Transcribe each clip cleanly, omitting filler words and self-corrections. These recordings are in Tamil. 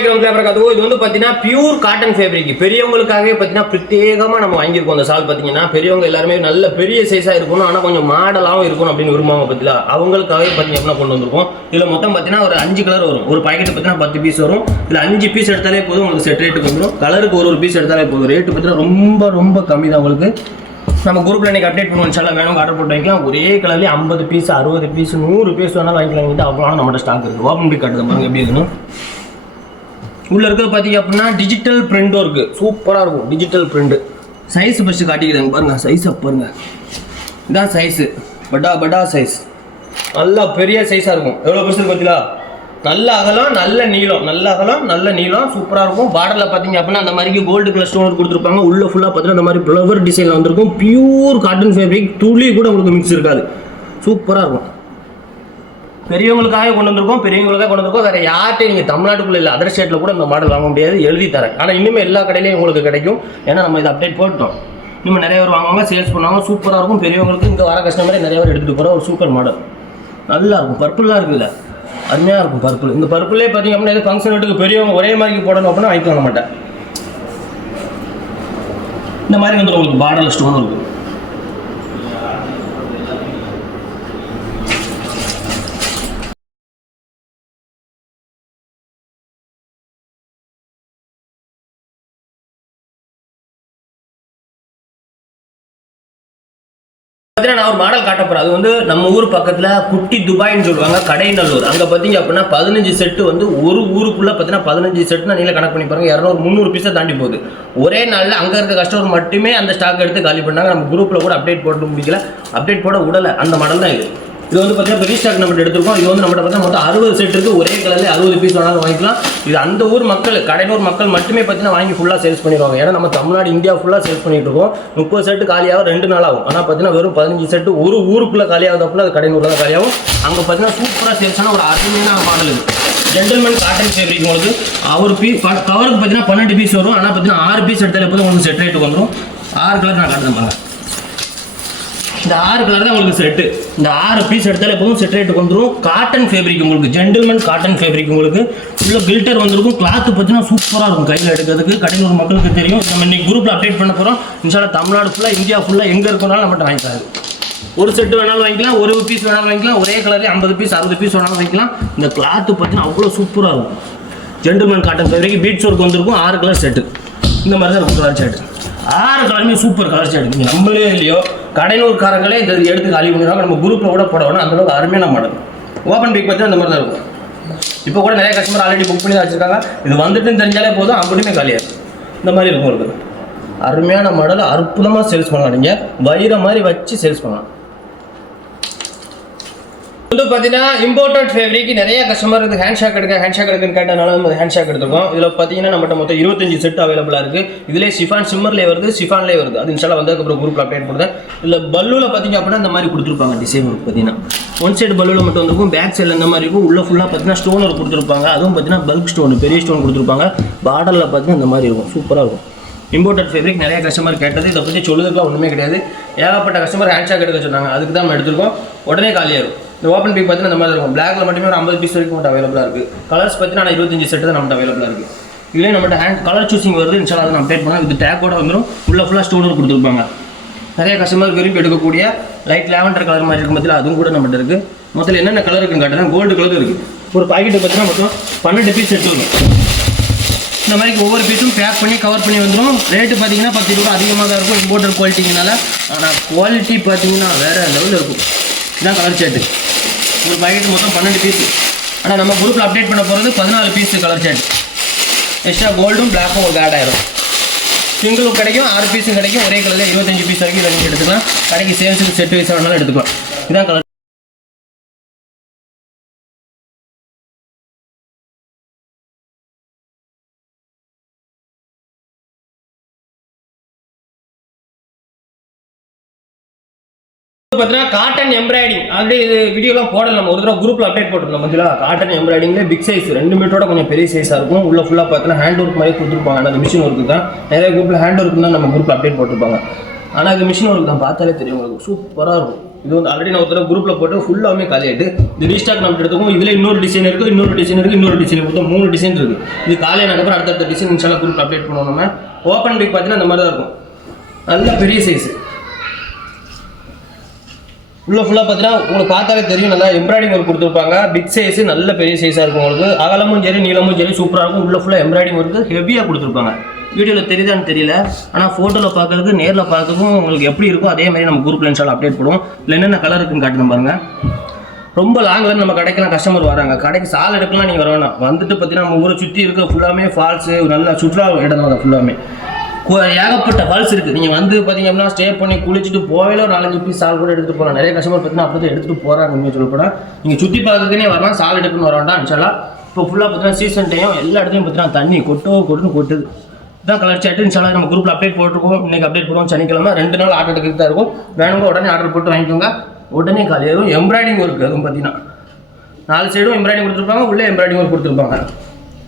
இது வந்து பாத்தீங்கன்னா பியூர் காட்டன் ஃபேப்ரிக். பெரியவங்களுக்காகவே பாத்தீங்கன்னா பிரத்யேகமா நம்ம வாங்கியிருக்கோம். அந்த சால் பாத்தீங்கன்னா பெரியவங்க எல்லாருமே நல்ல பெரிய சைஸா இருக்கணும், ஆனா கொஞ்சம் மாடலாவும் இருக்கணும் அப்படின்னு விரும்புவாங்க பத்தியா. அவங்களுக்காகவே பாத்தீங்கன்னா கொண்டு வந்திருக்கோம். இதுல மொத்தம் பாத்தீங்கன்னா ஒரு 5 கலர் வரும். ஒரு பாக்கெட் பாத்தீங்கன்னா 10 பீஸ் வரும். இதுல 5 பீஸ் எடுத்தாலே போதும், உங்களுக்கு செட் ரேட்டுக்கு வந்துடும். கலருக்கு ஒரு பீஸ் எடுத்தாலே போதும். ரேட்டு பாத்தீங்கன்னா ரொம்ப ரொம்ப கம்மி தான் உங்களுக்கு. நம்ம குரூப்ல இன்னைக்கு அப்டேட் பண்ணுவோம். இன்ஷால்லா வேணும் ஆர்டர் போட்டு வைக்கலாம். ஒரே கலர்லேயே 50 பீஸ் 60 பீஸ் 100 பீஸ் வேணாலும் வாங்கிக்கலாம். அவ்வளோ நம்மகிட்ட ஸ்டாக் இருக்குது. ஓப்பன் பண்ணி காட்டுது பாருங்க எப்படி இருக்குன்னு. உள்ள இருக்கிறது பார்த்தீங்க அப்படின்னா டிஜிட்டல் பிரிண்டும் இருக்குது. சூப்பராக இருக்கும் டிஜிட்டல் பிரிண்ட். சைஸ் ஃபஸ்ட்டு காட்டிக்கிறாங்க பாருங்க. சைஸை பாருங்க, இதான் சைஸு. பட்டா சைஸ் நல்லா பெரிய சைஸாக இருக்கும். எவ்வளோ பெருசு பார்த்தீங்களா? நல்ல அகலம் நல்ல நீளம், நல்ல அகலம் நல்ல நீளம் சூப்பராக இருக்கும். பார்டரில் பார்த்தீங்க அப்படின்னா அந்த மாதிரி கோல்டு கலர் ஸ்டோன் கொடுத்துருப்பாங்க. உள்ள ஃபுல்லாக பார்த்தீங்கன்னா அந்த மாதிரி ஃப்ளவர் டிசைனில் வந்திருக்கும். பியூர் காட்டன் ஃபேப்ரிக், துளி கூட உங்களுக்கு மிக்ஸ் இருக்காது. சூப்பராக இருக்கும். பெரியவங்களுக்காக கொண்டு வந்திருக்கோம். வேறு யார்கிட்டையும் நீங்கள் தமிழ்நாட்டுக்குள்ளே இல்லை அதர் ஸ்டேட்டில் கூட இந்த மாடல் வாங்க முடியாது, எழுதி தரேன். ஆனால் இன்னுமே எல்லா கடையிலையும் உங்களுக்கு கிடைக்கும். ஏன்னா நம்ம இதை அப்டேட் போட்டோம். இன்னும் நிறைய பேர் வாங்குவாங்க, சேல்ஸ் பண்ணுவாங்க. சூப்பராக இருக்கும். பெரியவங்களுக்கு இங்கே வர கஸ்டமரே நிறைய பேர் எடுத்துகிட்டு போகிற ஒரு சூப்பர் மாடல். நல்லா இருக்கும். பர்பிளாக இருக்குல்ல, அருமையாக இருக்கும் பர்பிள். இந்த பர்பிளே பார்த்தீங்க அப்படின்னா எது ஃபங்க்ஷன் வீட்டுக்கு பெரியவங்க ஒரே மாதிரி போடணும் அப்படின்னா வாங்கிக்க மாட்டேன். இந்த மாதிரி வந்து உங்களுக்கு பார்டரில் ஸ்டோன் இருக்கும். நான் ஒரு மாடல் காட்ட போறேன். அது வந்து நம்ம ஊர் பக்கத்துல குட்டி துபாய்னு சொல்லுவாங்க, கடைநல்லூர். அங்க பாத்தீங்க அப்படின்னா 15 செட்டு வந்து ஒரு ஊருக்குள்ள பாத்தீங்கன்னா 15 செட்னா நீங்க கணக்கு பண்ணி பாருங்க, 200-300 பீஸை தாண்டி போகுது. ஒரே நாள்ல அங்க இருக்க கஸ்டமர் மட்டுமே அந்த ஸ்டாக் எடுத்து காலி பண்ணாங்க. நம்ம குரூப்ல கூட அப்டேட் போட்டு முடிக்கல, அப்டேட் போட விடல. அந்த மாடல் தான் இது. இது வந்து பார்த்தீங்கன்னா பெரிய ஸ்டாக் நம்ம எடுத்துருக்கோம். இது வந்து நம்மகிட்ட பார்த்தா மொத்தம் 60 செட் இருக்குது. ஒரே கலரில் 60 பீஸ் வேணாலும் வாங்கிக்கலாம். இது அந்த ஊர் மக்கள், கடையூர் மக்கள் மட்டுமே பார்த்தீங்கன்னா வாங்கி ஃபுல்லாக சேல்ஸ் பண்ணிடுவாங்க. ஏன்னா நம்ம தமிழ்நாடு இந்தியா ஃபுல்லாக சேல்ஸ் பண்ணிட்டு இருக்கோம். 30 செட்டு காலியாக 2 நாள் ஆகும். ஆனால் பார்த்தீங்கன்னா வெறும் 15 செட்டு ஒரு ஊருக்குள்ளே காலியாகுது அப்படின்னா அது கடையூரில் தான் காலியாகும். அங்கே பார்த்தீங்கன்னா சூப்பராக சேல்ஸான ஒரு அருமையான மாடல் இது. Gentleman cotton fabric. உங்களுக்கு ஒரு பீஸ் கவருக்கு பார்த்தீங்கன்னா 12 பீஸ் வரும். ஆனால் பார்த்தீங்கன்னா 6 பீஸ் எடுத்தாலே போதும் உங்களுக்கு செட் ரேட்டு வந்துடும். 6 கலர் நான் காட்டுறேன் பாருங்க. இந்த 6 கலர் தான் உங்களுக்கு செட்டு. இந்த 6 பீஸ் எடுத்தாலே போதும் செட் ரேட்டுக்கு வந்துடும். காட்டன் ஃபேப்ரிக் உங்களுக்கு, ஜென்டில்மேன் காட்டன் ஃபேப்ரிக் உங்களுக்கு. உள்ள கில்டர் வந்திருக்கும். கிளாத் பார்த்தீங்கன்னா சூப்பராக இருக்கும் கையில் எடுக்கிறதுக்கு. கடையூர் மக்களுக்கு தெரியும். நம்ம இன்னைக்கு குரூப்பில் அப்டேட் பண்ண போகிறோம். இன்ஷால்லா தமிழ்நாடு ஃபுல்லாக இந்தியா ஃபுல்லாக எங்கே இருக்கனாலும் நம்மகிட்ட வாங்கிக்காது. ஒரு செட்டு வேணாலும் வாங்கிக்கலாம், ஒரு பீஸ் வேணாலும் வாங்கிக்கலாம். ஒரே கலர்லேயே 50 பீஸ் 60 பீஸ் வேணாலும் வாங்கிக்கலாம். இந்த கிளாத்து பார்த்தீங்கன்னா அவ்வளோ சூப்பராக இருக்கும். Gentleman cotton fabric beads work வந்திருக்கும். 6 கலர் செட்டு. இந்த மாதிரி தான் இருக்கும் கலர் செட்டு. 6 கலருமே சூப்பர் கலர் செட். நீங்கள் நம்மளே இல்லையோ கடையூர்காரங்களே இந்த எடுத்து காலி பண்ணிடுவாங்க. நம்ம குரூப்பில் கூட போட வேணும், அந்தளவுக்கு அருமையான மாடல். ஓப்பன் பிக் பார்த்தீங்கன்னா அந்த மாதிரி தான் இருக்கும். இப்போ கூட நிறைய கஸ்டமர் ஆல்ரெடி புக் பண்ணி தான் வச்சுருக்காங்க. இது வந்துட்டுன்னு தெரிஞ்சாலே போதும், அப்படியுமே காலியாகும். இந்த மாதிரி இருக்கும் இருக்குது. அருமையான மாடல், அற்புதமாக சேல்ஸ் பண்ணலாம். நீங்கள் வயிற மாதிரி வச்சு சேல்ஸ் பண்ணலாம். வந்து பார்த்தீங்கன்னா இம்போர்ட்டட் ஃபேப்ரிக் நிறைய கஸ்டமர் இது ஹேண்ட் ஷாக் எடுக்குன்னு கேட்டனால நம்ம ஹேண்ட் ஷாக் எடுத்துருக்கோம். இதில் பார்த்தீங்கன்னா நம்மகிட்ட மொத்தம் 25 செட் அவைலபிளாக இருக்குது. இதிலே ஷிஃபான் சிம்மர்லேயே வருது, ஷிஃபான்லேயே வருது. அது இன்ஷால்லா வந்ததுக்கப்புறம் குரூப்பில் அப்டேட் பண்ணுறேன். இல்லை பல்லுவில் பார்த்தீங்க அப்படின்னா இந்த மாதிரி கொடுத்துருப்பாங்க. டிசைன் பார்த்தீங்கன்னா ஒன் சைடு பல்லுவில் மட்டும் வந்துருக்கும். பேக் சைடில் இந்த மாதிரி இருக்கும். உள்ள ஃபுல்லாக பார்த்தீங்கன்னா ஸ்டோன் ஒர்க் கொடுத்துருப்பாங்க. அதுவும் பார்த்தீங்கன்னா பல்க் ஸ்டோன், பெரிய ஸ்டோன் கொடுத்துருப்பாங்க. பார்டரில் பார்த்தீங்கன்னா இந்த மாதிரி இருக்கும். சூப்பராக இருக்கும். இம்போர்ட்டட் ஃபேப்ரிக் நிறைய கஸ்டமர் கேட்டது. இதை பற்றி சொல்லுறதுக்குலாம் ஒன்றுமே கிடையாது. ஏகப்பட்ட கஸ்டமர் ஹேண்ட் ஷாக் எடுக்க சொன்னாங்க. அதுக்கு தான் நம்ம எடுத்துருக்கோம். உடனே காலியாகும். இந்த ஓப்பன் பிக் பார்த்தீங்கன்னா இந்த மாதிரி இருக்கும். பிளாக்ல மட்டுமே ஒரு 50 பீஸ் வரைக்கும் மட்டும் அவைலபிளாக இருக்குது. கலர்ஸ் பார்த்தீங்கன்னா 25 செட்டு தான் நம்மகிட்ட அவைலபிளாக இருக்குது. இதுலேயே நம்மகிட்ட ஹேண்ட் கலர் சூசிங் வருது. இன்ஷால்லா அதை நம்ம அப்டேட் பண்ணலாம். இது டேக்கோட வந்துடும். உள்ள ஃபுல்லாக ஸ்டோனர் கொடுத்துருப்பாங்க. நிறைய கஸ்டமர் விரும்பி எடுக்கக்கூடிய லைட் லேவண்டர் கலர் மாதிரி இருக்கும் பற்றியில் அதுவும் கூட நம்மகிட்ட இருக்குது. மொத்தத்தில் என்னென்ன கலர் இருக்குன்னு காட்டுறேன். கோல்டு கலர் இருக்குது. ஒரு பாக்கெட்டு பார்த்தீங்கன்னா மொத்தம் 12 பீஸ் செட்டு வரும். இந்த மாதிரி ஒவ்வொரு பீஸும் பேக் பண்ணி கவர் பண்ணி வந்துடும். ரேட்டு பார்த்தீங்கன்னா 10 ரூபா அதிகமாக தான் இருக்கும் இம்போர்ட்டட் குவாலிட்டிங்கனால. ஆனால் குவாலிட்டி பார்த்தீங்கன்னா வேறு லெவலில் இருக்கும். இதுதான் கலர் சேட்டு. ஒரு பாக்கெட் மொத்தம் 12 பீஸ். ஆனால் நம்ம குரூப்பில் அப்டேட் பண்ண போகிறது 14 பீஸ் கலர் சேட். எக்ஸ்ட்ரா கோல்டும் பிளாக்கும் ஒரு ஆட் ஆயிரும். சிங்கிளும் கிடைக்கும், 6 பீஸும் கிடைக்கும். ஒரே கலரில் 25 பீஸ் வரைக்கும் இதை நீங்கள் எடுத்துக்கலாம். கடைக்கு சேல்ஸுக்கு செட் வைஸ் வேணாலும் எடுத்துக்கலாம். இதுதான் கலர். பார்த்தீங்கன்னா காட்டன் எம்ப்ராய்டிங் ஆல்ரெடி இது வீடியோலாம் போடல. நம்ம ஒரு தடவை குரூப்பில் அப்டேட் போட்டுருந்தோம். மஞ்சளா காட்டன் எம்ப்ராய்டிங்லேயே பிக் சைஸ் 2 மீட்டரோட கொஞ்சம் பெரிய சைஸாக இருக்கும். உள்ள ஃபுல்லாக பார்த்தீங்கன்னா ஹேண்ட் ஒர்க் மாதிரி கொடுத்துருப்பாங்க. அந்த மிஷின் ஒர்க்கு தான் நிறைய குரூப்பில் ஹேண்ட் ஒர்க் தான் நம்ம குரூப்பில் அப்டேட் போட்டிருப்பாங்க. ஆனால் இது மிஷின் ஒர்க் தான். பார்த்தாலே தெரியும் உங்களுக்கு. சூப்பராக இருக்கும். இது வந்து ஆல்ரெடி நான் ஒருத்தர குரூப்பில் போட்டு ஃபுல்லாகவே காலி ஆகிட்டு இது ரீஸ்டாக் நம்ம எடுத்துக்கும். இதில் இன்னொரு டிசைன் இருக்குது, இன்னொரு டிசைன் இருக்குது, இன்னொரு டிசைன் மொத்தம் 3 டிசைன் இருக்குது. இது காலியானதுக்கப்புறம் அடுத்தடுத்த டிசைன் இன்ஷால்லா குரூப்பில் அப்டேட் பண்ணுவோம். நம்ம ஓப்பன் பிக் பார்த்தீங்கன்னா இந்த மாதிரி தான் இருக்கும், நல்ல பெரிய சைஸு. உள்ள ஃபுல்லாக பார்த்தீங்கன்னா உங்களுக்கு பார்த்தாலே தெரியும், நல்லா எம்ப்ராய்டிங் ஒர்க் கொடுத்துருப்பாங்க. பிக் சைஸு நல்ல பெரிய சைஸாக இருக்கும். உங்களுக்கு அகலமும் சரி நீளமும் சரி சூப்பராக இருக்கும். உள்ள ஃபுல்லாக எம்ப்ராய்டிங் ஒர்க்கு ஹெவியாக கொடுத்துருப்பாங்க. வீடியோவில் தெரியுதான்னு தெரியல, ஆனால் ஃபோட்டோவில் பார்க்கறதுக்கு நேரில் பார்க்கறதுக்கும் உங்களுக்கு எப்படி இருக்கும் அதே மாதிரி நம்ம குரூப்பில் இன்ஸ்டால் அப்டேட் பண்ணுவோம். இல்லை என்னென்ன கலர் இருக்குன்னு காட்டுன்னு பாருங்க. ரொம்ப லாங்கில் நம்ம கடைக்கெல்லாம் கஸ்டமர் வராங்க, கடைக்கு சால் எடுக்கலாம் நீங்கள் வர வேணாம். வந்துட்டு பார்த்தீங்கன்னா நம்ம ஊரை சுற்றி இருக்க ஃபுல்லாமே ஃபால்ஸு, நல்ல சுற்றுலா இடம் தான் ஃபுல்லாமே. ஏகப்பட்ட ஃபால்ஸ் இருக்குது. நீங்கள் வந்து பார்த்தீங்க அப்படின்னா ஸ்டே பண்ணி குளிச்சுட்டு போவேல ஒரு 4-5 பீஸ் சால் கூட எடுத்துகிட்டு போகலாம். நிறைய கஸ்டமர் பார்த்தீங்கன்னா அப்படி தான் எடுத்துகிட்டு போகிறாங்க. உண்மையை சொல்லப்போனால் நீங்கள் சுற்றி பார்க்கறதுனே வரலாம், சால் எடுக்கணும்னு வர வேண்டாம் இன்ஷால்லா. இப்போ ஃபுல்லாக பார்த்தீங்கன்னா சீசன் டைம் எல்லா இடத்துலையும் பார்த்தீங்கன்னா தண்ணி கொட்டுது. இதான் கலர் சாட்டு இன்ஷால்லா நம்ம குரூப்பில் அப்டேட் போட்டுருக்கோம். இன்றைக்கி அப்டேட் பண்ணுவோம். சனிக்கிழமை 2 நாள் ஆர்டர் எடுத்துகிட்டு தான் இருக்கும். வேணுங்க உடனே ஆர்டர் போட்டு வாங்கிக்கோங்க, உடனே காலியாகும். எம்ப்ராய்டிங் ஒர்க் அதுவும் பார்த்தீங்கன்னா 4 சைடும் எம்ப்ராய்டிங் கொடுத்துருப்பாங்க, உள்ளே எம்ப்ராய்டிங் ஒர்க் கொடுத்துருப்பாங்க.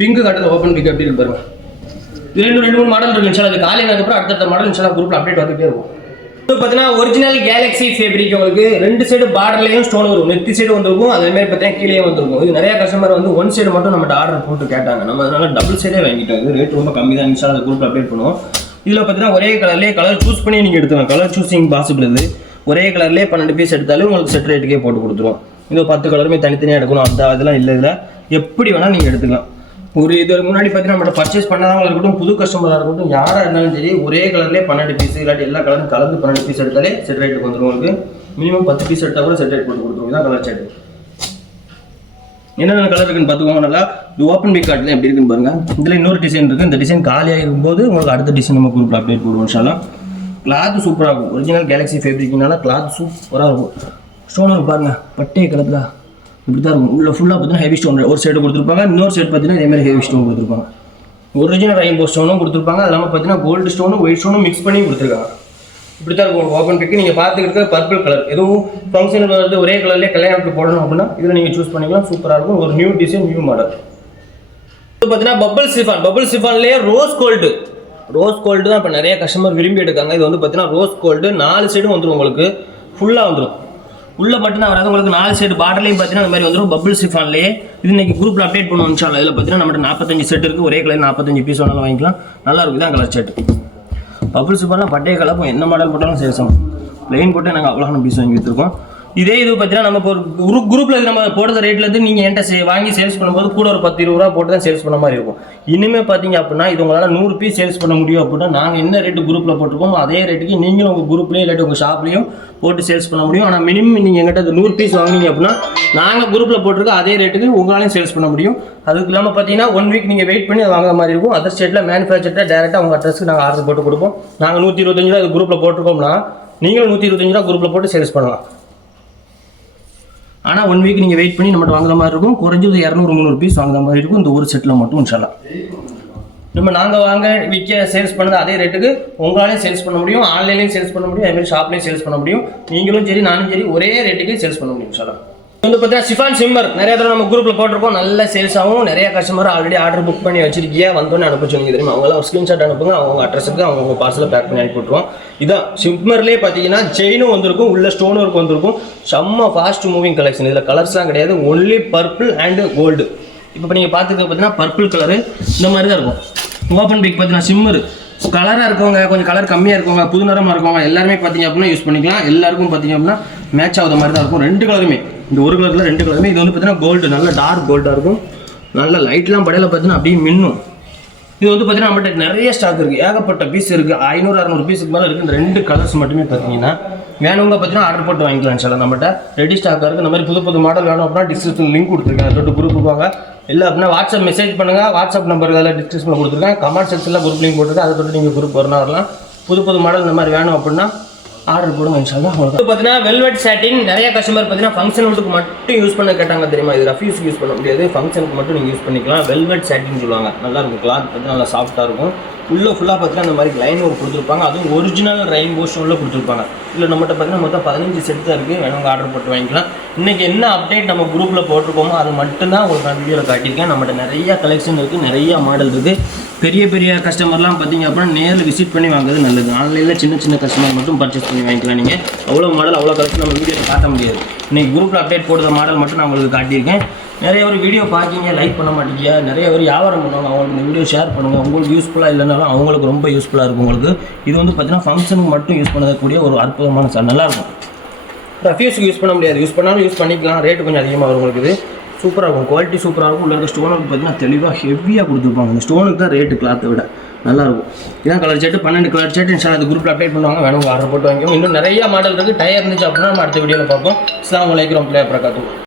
பிங்கு காட்டுறது ஓப்பன் பிக் அப்படி பாருங்க. இது 2-3 மாடல் இருக்கு இன்ஷால்லா. அது காலியானதுக்கப்புறம் அடுத்த மாடல் இன்ஷால்லா குரூப்பில் அப்டேட் வந்துகிட்டே இருக்கும். இப்போ பார்த்தீங்கன்னா ஒரிஜினல் கேலக்ஸி ஃபேப்ரிக் உங்களுக்கு 2 சைடு பார்டர்லையும் ஸ்டோன் வரும், நெத்தி சைடு வந்துருக்கும், அதே மாதிரி பார்த்தீங்கன்னா கீழே வந்துருக்கும். இது நிறைய கஸ்டமர் வந்து 1 சைடு மட்டும் நம்மகிட்ட ஆர்டர் போட்டு கேட்டாங்க. நம்ம அதனால டபுள் சைடே வாங்கிட்டோம். இது ரேட் ரொம்ப கம்மி தான். இன்ஷால்லா குரூப்பில் அப்டேட் பண்ணுவோம். இதில் பார்த்தீங்கன்னா ஒரே கலர்லேயே கலர் சூஸ் பண்ணி நீங்கள் எடுத்துக்கலாம். கலர் சூஸிங் பாசிபிள் இது. ஒரே கலர்லேயே 12 பீஸ் எடுத்தாலும் உங்களுக்கு செட் ரேட்டுக்கே போட்டு கொடுத்துருவோம். இந்த 10 கலருமே தனித்தனியாக எடுக்கணும் அந்த அதெல்லாம் இல்லை. இதில் எப்படி வேணால் நீங்கள் எடுத்துக்கலாம். ஒரு இது முன்னாடி பார்த்தீங்கன்னா நம்மகிட்ட பர்ச்சேஸ் பண்ணாதவங்க இருக்கட்டும், புது கஸ்டமராக இருக்கட்டும், யாராக இருந்தாலும் சரி ஒரே கலர்லேயே 12 பீஸ் இல்லாட்டி எல்லா கலரும் கலந்து 12 பீஸ் எடுத்தாலே செட் ரேட்டுக்கு வந்துடும். உங்களுக்கு மினிமம் 10 பீஸ் எடுத்தால் கூட செட் ரேட் போட்டு கொடுத்துருவோம். இதான் கலர் சாட். என்னென்ன கலர் இருக்குன்னு பார்த்துக்கோங்க. நல்லா இது ஓப்பன் பிக் கார்டில் எப்படி இருக்குன்னு பாருங்க. இதில் இன்னொரு டிசைன் இருக்குது. இந்த டிசைன் காலியாக இருக்கும்போது உங்களுக்கு அடுத்த டிசைன் நம்ம குரூப்பில் அப்டேட் போடுவோம் இன்ஷால்லா. கிளாத் சூப்பராக இருக்கும். ஒரிஜினல் கேலக்ஸி ஃபேப்ரிக்னால கிளாத் சூப்பராக இருக்கும். ஸ்டோன் இருக்கும் பாருங்க, பட்டே கலத்தில் இப்படி தான் இருக்கும். உள்ள ஃபுல்லாக பார்த்தீங்கன்னா ஹெவி ஸ்டோன் ஒரு சைடு கொடுத்துருப்பாங்க, இன்னொரு சைடு பார்த்தீங்கன்னா இதேமாதிரி ஹெவி ஸ்டோன் கொடுத்துருப்பாங்க. ஒரிஜினல் ரெயின்போ ஸ்டோனும் கொடுத்துருப்பாங்க, அது இல்லாமல் பார்த்தீங்கன்னா கோல்டு ஸ்டோனும் ஒயிட் ஸ்டோனும் மிக்ஸ் பண்ணி கொடுத்துருக்காங்க. இப்படி தான் இருக்கும் ஓப்பன் பிக்கு. நீங்கள் பார்த்துக்கிட்டு பர்பிள் கலர் எதுவும் ஃபங்க்ஷனுக்கு வருது ஒரே கலர்லேயே கல்யாணத்துக்கு போடணும் அப்படின்னா இதில் நீங்கள் சூஸ் பண்ணிக்கலாம். சூப்பராக இருக்கும். ஒரு நியூ டிசைன், நியூ மாடல். இப்போ பார்த்தீங்கன்னா பபிள் சிஃபான்லேயே ரோஸ் கோல்டு தான் இப்போ நிறைய கஸ்டமர் விரும்பி எடுக்காங்க. இது வந்து பார்த்தீங்கன்னா ரோஸ் கோல்டு 4 சைடும் வந்துடும், உங்களுக்கு ஃபுல்லாக வந்துடும். உள்ள மட்டும் தான் வராது, உங்களுக்கு 4 சைடு பார்டர்லையும் பார்த்தீங்கன்னா அந்த மாதிரி வந்துடும். பபிள் சிஃபான்லேயே இது இன்னைக்கு குரூப்பில் அப்டேட் பண்ணுவோம் இன்ஷால்லா. இதில் பார்த்தீங்கன்னா நம்மகிட்ட 45 செட் இருக்குது. ஒரே கலர் 45 பீஸ் வேணாலும் வாங்கிக்கலாம். நல்லா இருக்குது தான் கலர் செட். பபிள் சிஃபான்லாம் பட்டே கலப்போம், என்ன மாடல் போட்டாலும் சேல்ஸ் ஆகும். ப்ளைன் போட்டு நாங்கள் அவ்வளோ பீஸ் வாங்கி வச்சுருக்கோம். இதே இது பார்த்தீங்கன்னா நம்ம இப்போ ஒரு குரூப்பில் நம்ம போடுற ரேட்லேருந்து நீங்கள் என்கிட்ட வாங்கி சேல்ஸ் பண்ணும்போது கூட ஒரு 10-20 ரூபா போட்டு தான் சேல்ஸ் பண்ண மாதிரி இருக்கும். இனிமேல் பார்த்தீங்க அப்படின்னா இது உங்களால் 100 பீஸ் சேல்ஸ் பண்ண முடியும் அப்படின்னா நாங்கள் என்ன ரேட்டு குரூப்பில் போட்டிருக்கோம் அதே ரேட்டுக்கு நீங்களும் உங்கள் குரூப்லேயும் இல்லாட்டி உங்கள் ஷாப்லேயும் போட்டு சேல்ஸ் பண்ண முடியும். ஆனால் மினிமம் நீங்கள் எங்கிட்ட 100 பீஸ் வாங்கினீங்க அப்படின்னா நாங்கள் குரூப்பில் போட்டிருக்க அதே ரேட்டுக்கு உங்களாலையும் சேல்ஸ் பண்ண முடியும். அதுக்கு இல்லாமல் பார்த்தீங்கன்னா 1 வீக் நீங்கள் வெயிட் பண்ணி வாங்குற மாதிரி இருக்கும். அதர் ஸ்டேட்டில் மேனுஃபேக்சர்ட்டாக டேரெக்டாக உங்கள் அட்ரஸ்க்கு நாங்கள் ஆர்டர் போட்டு கொடுப்போம். நாங்கள் 125 ரூபா குரூப்பில் போட்டிருக்கோம்னா நீங்களும் 125 ரூபா குரூப்பில் போட்டு சேல்ஸ் பண்ணலாம். ஆனால் 1 வீக் நீங்கள் வெயிட் பண்ணி நம்மகிட்ட வாங்குற மாதிரி இருக்கும். குறைஞ்சது 200-300 பீஸ் வாங்குற மாதிரி இருக்கும் இந்த ஒரு செட்டில் மட்டும் இன்ஷால்லா. நம்ம நாங்கள் விற்க சேல்ஸ் பண்ணது அதே ரேட்டுக்கு உங்களாலையும் சேல்ஸ் பண்ண முடியும், ஆன்லைன்லையும் சேல்ஸ் பண்ண முடியும், அதுமாதிரி ஷாப்லேயும் சேல்ஸ் பண்ண முடியும். நீங்களும் சரி நானும் சரி ஒரே ரேட்டுக்கு சேல்ஸ் பண்ண முடியும் இன்ஷால்லா. வந்து பார்த்தீங்கன்னா ஷிஃபான் சிம்மர் நிறைய தடவை நம்ம குரூப்பில் போட்டிருக்கோம், நல்ல சேல்ஸ் ஆகும். நிறைய கஸ்டமர் ஆல்ரெடி ஆர்டர் புக் பண்ணி வச்சிருக்கியா வந்தோன்னு அனுப்பிச்சு சொன்னீங்க தெரியுமா, அவங்களாம் ஒரு ஸ்க்ரீன்ஷாட் அனுப்புங்க, அவங்க அட்ரஸுக்கு அவங்க பார்சலில் பேக் பண்ணி அனுப்பி விட்ருவோம். இதான் சிம்மர்லேயே பார்த்தீங்கன்னா செயினும் வந்திருக்கும், உள்ள ஸ்டோன் ஒர்க் வந்திருக்கும். செம்ம ஃபாஸ்ட் மூவிங் கலெக்ஷன். இதில் கலர்ஸ்லாம் கிடையாது, ஒன்லி பர்பிள் அண்ட் கோல்டு. இப்போ நீங்கள் பார்த்துக்க பார்த்தீங்கன்னா பர்பிள் கலரு இந்த மாதிரி தான் இருக்கும். ஓப்பன் பிக் பார்த்தீங்கன்னா சிம்மர் கலராக இருக்கவங்க, கொஞ்சம் கலர் கம்மியாக இருக்கவங்க, புது நிறமாக இருக்கவங்க எல்லாருமே பார்த்தீங்க அப்படின்னா யூஸ் பண்ணிக்கலாம். எல்லாருக்கும் பார்த்தீங்க அப்படின்னா மேட்ச் ஆகுத மாதிரி தான் இருக்கும். 2 கலருமே, இந்த ஒரு கலரில் 2 கலருமே. இது வந்து பார்த்தீங்கன்னா கோல்டு, நல்ல டார்க் கோல்டாக இருக்கும். நல்ல லைட்லாம் படையில் பார்த்தீங்கன்னா அப்படியே மின்னும். இது வந்து பார்த்தீங்கன்னா நம்மகிட்ட நிறைய ஸ்டாக் இருக்குது, ஏகப்பட்ட பீஸ் இருக்குது, 500-600 பீஸுக்கு மேலே இருக்குது. இந்த 2 கலர்ஸ் மட்டுமே பார்த்தீங்கன்னா வேணுங்க பார்த்தீங்கன்னா ஆர்டர் போட்டு வாங்கிக்கலாம் சார். நம்மகிட்ட ரெடி ஸ்டாக்காக இருக்குது. இந்த மாதிரி புது மாடல் வேணும் அப்படின்னா டிஸ்கிரிப்ஷன் லிங்க் கொடுத்துருக்கேன், தொட்டு குரூப்புக்கு வாங்க. இல்லை அப்படின்னா வாட்ஸ்அப் மெசேஜ் பண்ணுங்கள், வாட்ஸ்அப் நம்பர் இதெல்லாம் டிஸ்கிரிப்ஷனில் கொடுத்துருக்கேன். கமெண்ட் செக்ஷனில் குரூப் லிங்க் போட்டுருக்கேன், அதை தொட்டு நீங்கள் குரூப் வரலாம். புது மாடல் இந்த மாதிரி வேணும் அப்படின்னா ஆர்டர் போடுங்க இன்ஷால்லா. பார்த்தீங்கன்னா வெல்வெட் சாட்டின் நிறைய கஸ்டமர் பார்த்தீங்கன்னா ஃபங்க்ஷனுக்கு மட்டும் யூஸ் பண்ண கேட்டாங்க தெரியுமா. இது ரஃப்யூஸ்க்கு யூஸ் பண்ண முடியாது, ஃபங்க்ஷனுக்கு மட்டும் நீங்கள் யூஸ் பண்ணிக்கலாம். வெல்வெட் சாட்டின் சொல்லுவாங்க. நல்லா இருக்கும், கிளாத் பார்த்தீங்கன்னா நல்லா சாஃப்ட்டாக இருக்கும். உள்ளே ஃபுல்லாக பார்த்தீங்கன்னா அந்த மாதிரி லைன் ஒர்க் கொடுத்துருப்பாங்க, அதுவும் ஒரிஜினல் ரெயின்போ ஸ்டோனில் கொடுத்துருப்பாங்க. இல்லை நம்மகிட்ட பார்த்தீங்கன்னா மொத்தம் 15 செட் தான் இருக்குது, வேணுங்க ஆர்டர் போட்டு வாங்கிக்கலாம். இன்றைக்கி என்ன அப்டேட் நம்ம குரூப்பில் போட்டிருக்கோமோ அது மட்டும்தான் உங்களுக்கு நான் வீடியோவில் காட்டியிருக்கேன். நம்மகிட்ட நிறையா கலெக்ஷன் இருக்குது, நிறையா மாடல் இருக்குது. பெரிய பெரிய கஸ்டமர்லாம் பார்த்தீங்க அப்படின்னா நேரில் விசிட் பண்ணி வாங்குறது நல்லது. ஆன்லைனில் சின்ன சின்ன கஸ்டமர் மட்டும் பர்ச்சேஸ் பண்ணி வாங்கிக்கலாம். நீங்கள் அவ்வளோ மாடல் அவ்வளோ கலெக்ஷன் நம்ம வீடியோவில் காட்ட முடியாது. இன்றைக்கி குரூப்பில் அப்டேட் போடுற மாடல் மட்டும் நான் உங்களுக்கு காட்டியிருக்கேன். நிறைய ஒரு வீடியோ பார்க்கிங்க, லைக் பண்ண மாட்டேங்க. நிறைய பேர் வியாபாரம் பண்ணுவாங்க, அவங்களுக்கு இந்த வீடியோ ஷேர் பண்ணுங்கள். உங்களுக்கு யூஸ்ஃபுல்லாக இல்லைனாலும் அவங்களுக்கு ரொம்ப யூஸ்ஃபுல்லாக இருக்கும். உங்களுக்கு இது வந்து பார்த்தீங்கன்னா ஃபங்க்ஷனுக்கு மட்டும் யூஸ் பண்ணக்கூடிய ஒரு அற்புதமான சார், நல்லாயிருக்கும். ரஃப்யூஸுக்கு யூஸ் பண்ண முடியாது, யூஸ் பண்ணாலும் யூஸ் பண்ணிக்கலாம். ரேட்டு கொஞ்சம் அதிகமாக வரும். உங்களுக்கு இது சூப்பராக இருக்கும், குவாலிட்டி சூப்பராக இருக்கும். உள்ள ஸ்டோனுக்கு பார்த்தீங்கன்னா தெளிவாக ஹெவியாக கொடுத்துருப்பாங்க. இந்த ஸ்டோனுக்கு தான் ரேட்டு கிளாத்தை விட நல்லாயிருக்கும். இதான் கலர் ஷர்ட்டு, 12 கலர் ஷர்ட் இன்ஷா அது குரூப்பில் அப்டேட் பண்ணுவாங்க. வேணும் ஆர்டர் போட்டு வாங்கிக்கோங்க. இன்னும் நிறைய மாடல் இருக்குது. டயர் இருந்துச்சு அப்படின்னா நம்ம அடுத்த வீடியோவில் பார்ப்போம். அஸ்ஸலாமு அலைக்கும் வரஹ்மத்துல்லாஹி வபரகாத்துஹு.